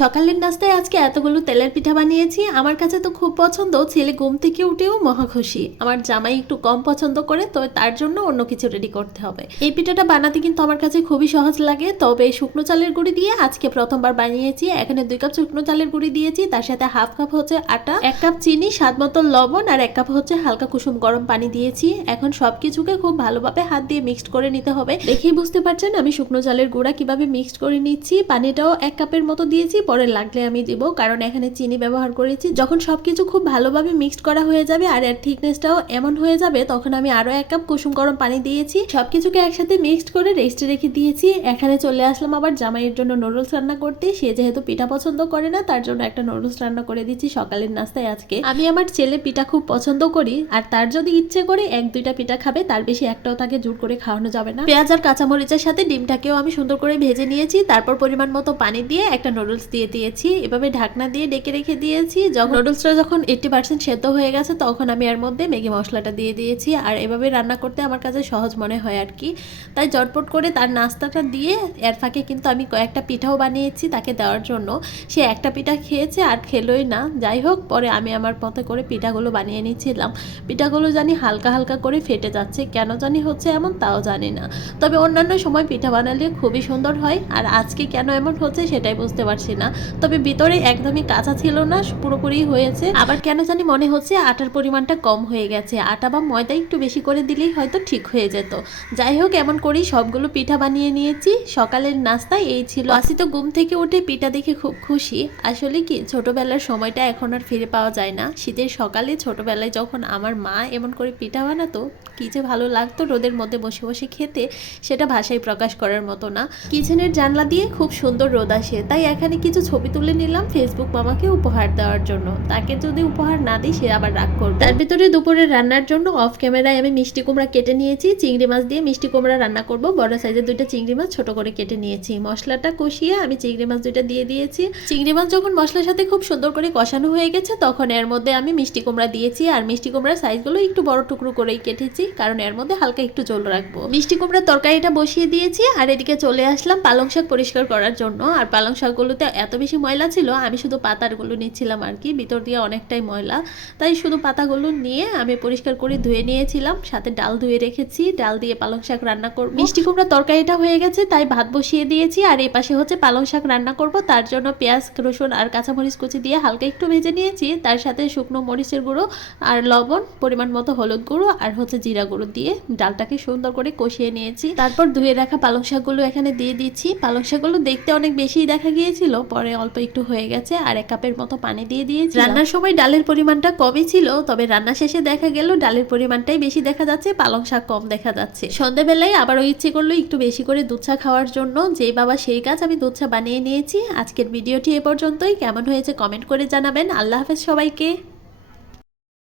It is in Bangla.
সকালের নাস্তায় আজকে এতগুলো তেলের পিঠা বানিয়েছি। আমার কাছে তো খুব পছন্দ, ছেলে ঘুম থেকে উঠেও মহা খুশি। আমার জামাই একটু কম পছন্দ করে, তবে তার জন্য অন্য কিছু রেডি করতে হবে। এই পিঠাটা বানাতে কিন্তু আমার কাছে খুবই সহজ লাগে। তবে শুকনো চালের গুঁড়ি দিয়ে আজকে প্রথমবার বানিয়েছি। এখানে 2 কাপ শুকনো চালের গুঁড়ি দিয়েছি, তার সাথে হাফ কাপ হচ্ছে আটা, 1 কাপ চিনি, স্বাদ মতো লবণ আর 1 কাপ হচ্ছে হালকা কুসুম গরম পানি দিয়েছি। এখন সবকিছুকে খুব ভালোভাবে হাত দিয়ে মিক্সড করে নিতে হবে। দেখেই বুঝতে পারছেন আমি শুকনো চালের গুঁড়া কিভাবে মিক্সড করে নিচ্ছি। পানিটাও 1 কাপের মতো দিয়েছি, পরে লাগলে আমি দিব, কারণ এখানে চিনি ব্যবহার করেছি। যখন সবকিছু খুব ভালোভাবে মিক্সড করা হয়ে যাবে আর এর থিকনেসটাও এমন হয়ে যাবে, তখন আমি আরো 1 কাপ কুসুম গরম পানি দিয়েছি। সবকিছুকে একসাথে মিক্সড করে রেস্টে রেখে দিয়েছি। এখানে চলে আসলাম আবার জামাইয়ের জন্য নুডলস রান্না করতে। সে যেহেতু পিঠা পছন্দ করে না, তার জন্য একটা নুডলস রান্না করে দিচ্ছি সকালের নাস্তায়। আজকে আমি আমার ছেলে পিঠা খুব পছন্দ করি, আর তার যদি ইচ্ছে করে 1-2টা পিঠা খাবে, তার বেশি একটাও তাকে জোর করে খাওয়ানো যাবে না। পেঁয়াজ আর কাঁচামরিচের সাথে ডিমটাকেও আমি সুন্দর করে ভেজে নিয়েছি। তারপর পরিমাণ মতো পানি দিয়ে একটা নুডলস দিয়ে দিয়েছি। এভাবে ঢাকনা দিয়ে ডেকে রেখে দিয়েছি। যখন নুডলসটা যখন 80% সেদ্ধ হয়ে গেছে, তখন আমি এর মধ্যে ম্যাগি মশলাটা দিয়ে দিয়েছি। আর এভাবে রান্না করতে আমার কাছে সহজ মনে হয় আর কি। তাই জটপট করে তার নাস্তাটা দিয়ে এর ফাঁকে কিন্তু আমি কয়েকটা পিঠাও বানিয়েছি তাকে দেওয়ার জন্য। সে একটা পিঠা খেয়েছে আর খেলোই না। যাই হোক, পরে আমি আমার মতো করে পিঠাগুলো বানিয়ে নিচ্ছিলাম। পিঠাগুলো জানি হালকা হালকা করে ফেটে যাচ্ছে, কেন জানি হচ্ছে এমন তাও জানি না। তবে অন্যান্য সময় পিঠা বানালে খুবই সুন্দর হয়, আর আজকে কেন এমন হচ্ছে সেটাই বুঝতে পারছি না। তবে ভিতরে একদমই কাঁচা ছিল না, পুরোপুরি হয়েছে। আবার কেন জানি মনে হচ্ছে আটার পরিমাণটা কম হয়ে গেছে। আটা বা ময়দা একটু বেশি করে দিলেই হয়তো ঠিক হয়ে যেত। যাই হোক, এমন করেই সবগুলো পিঠা বানিয়ে নিয়েছি। সকালের নাস্তা এই ছিল। আসি তো ঘুম থেকে উঠে পিঠা দেখে খুব খুশি। আসলে কি, ছোটবেলার সময়টা এখন আর ফিরে পাওয়া যায় না। শীতের সকালে ছোটবেলায় যখন আমার মা এমন করে পিঠা বানাতো, কি যে ভালো লাগতো রোদের মধ্যে বসে বসে খেতে, সেটা ভাষায় প্রকাশ করার মতো না। কিচেনের জানলা দিয়ে খুব সুন্দর রোদ আসে, তাই এখানে কিছু ছবি তুলে নিলাম ফেসবুক মামাকে উপহার দেওয়ার জন্য। তাকে যদি উপহার না দিই সে আবার রাগ করবে। তার ভিতরে দুপুরে রান্নার জন্য অফ ক্যামেরায় আমি মিষ্টি কুমড়া কেটে নিয়েছি। চিংড়ি মাছ দিয়ে মিষ্টি কুমড়া রান্না করব। বড় সাইজের 2টা চিংড়ি মাছ ছোট করে কেটে নিয়েছি। মশলাটা কষিয়ে আমি চিংড়ি মাছ 2টা দিয়ে দিয়েছি। চিংড়ি মাছ যখন মশলার সাথে খুব সুন্দর করে কষানো হয়ে গেছে, তখন এর মধ্যে আমি মিষ্টি কুমড়া দিয়েছি। আর মিষ্টি কুমড়ার সাইজগুলো একটু বড় টুকরো করেই কেটেছি, কারণ এর মধ্যে হালকা একটু জল রাখবো। মিষ্টি কুমড়ার তরকারিটা বসিয়ে দিয়েছি, আর এদিকে চলে আসলাম পালং শাক পরিষ্কার করার জন্য। আর পালং শাকগুলোতে এত বেশি ময়লা ছিল, আমি শুধু পাতাগুলো নিচ্ছিলাম আর কি। ভিতর দিয়ে অনেকটাই ময়লা, তাই শুধু পাতাগুলো নিয়ে আমি পরিষ্কার করে ধুয়ে নিয়েছিলাম। সাথে ডাল ধুয়ে রেখেছি, ডাল দিয়ে পালং শাক রান্না করব। মিষ্টি কুমড়া তরকারিটা হয়ে গেছে, তাই ভাত বসিয়ে দিয়েছি। আর এই পাশে হচ্ছে পালং শাক রান্না করব। তার জন্য পেঁয়াজ, রসুন আর কাঁচামরিচ কুচি দিয়ে হালকা একটু ভেজে নিয়েছি। তার সাথে শুকনো মরিচের গুঁড়ো আর লবণ, পরিমাণ মতো হলুদ গুঁড়ো আর হচ্ছে জিরা গুঁড়ো দিয়ে ডালটাকে সুন্দর করে কষিয়ে নিয়েছি। তারপর ধুয়ে রাখা পালং শাকগুলো এখানে দিয়ে দিচ্ছি। পালং শাকগুলো দেখতে অনেক বেশি দেখা গিয়েছিল, পরে অল্প একটু হয়ে গেছে। আর 1 কাপের মতো পানি দিয়ে দিয়েছি। রান্নার সময় ডালের পরিমাণটা কমই ছিল, তবে রান্না শেষে দেখা গেল ডালের পরিমাণটাই বেশি দেখা যাচ্ছে, পালং শাক কম দেখা যাচ্ছে। সন্ধ্যাবেলায় আবারও ইচ্ছে করলো একটু বেশি করে দুধ চা খাওয়ার জন্য। যেই বাবা সেই কাজ, আমি দুধ চা বানিয়ে নিয়েছি। আজকের ভিডিওটি এ পর্যন্তই। কেমন হয়েছে কমেন্ট করে জানাবেন। আল্লাহ হাফেজ সবাইকে।